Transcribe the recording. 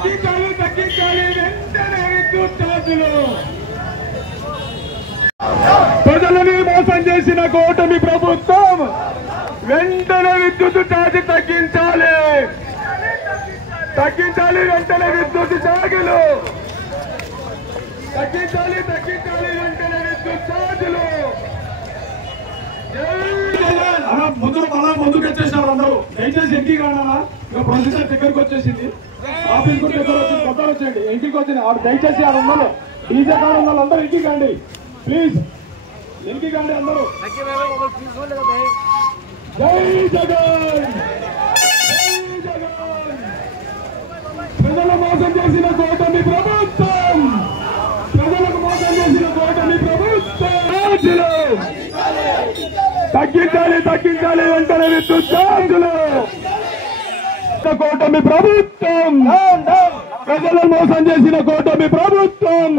తగ్గించాలి వెంటనే విద్యుత్ ఛార్జీలు. ప్రజలని మోసం చేసిన కూటమి ప్రభుత్వం వెంటనే విద్యుత్ ఛార్జీ తగ్గించాలి. వెంటనే విద్యుత్ ఛార్జీలు తగ్గించాలి వెంటనే విద్యుత్ ఛార్జీలు. ముందుకు వచ్చేసినారు అందరూ. దయచేసి ఇంటికి రానా, ఇక ప్రొసెసర్ దగ్గరకు వచ్చేసింది. ఆఫీస్ కూడా దగ్గర వచ్చి కొత్త వచ్చేయండి. ఇంటికి వచ్చింది ఆడు. దయచేసి ఆడ ఉన్నారు డీజే కాడ ఉన్న అందరూ ఇంటికి రండి ప్లీజ్. ఇంటికి రండి అందరూ. జై జగన్. ప్రజలు మోసం చేసిన కూటమి ప్రభుత్వం. ప్రజలకు మోసం చేసిన కూటమి ప్రభుత్వం తగ్గించాలి వెంటనే విద్యుత్ ఛార్జీలు. కూటమి ప్రభుత్వం ప్రజలు మోసం చేసిన కూటమి ప్రభుత్వం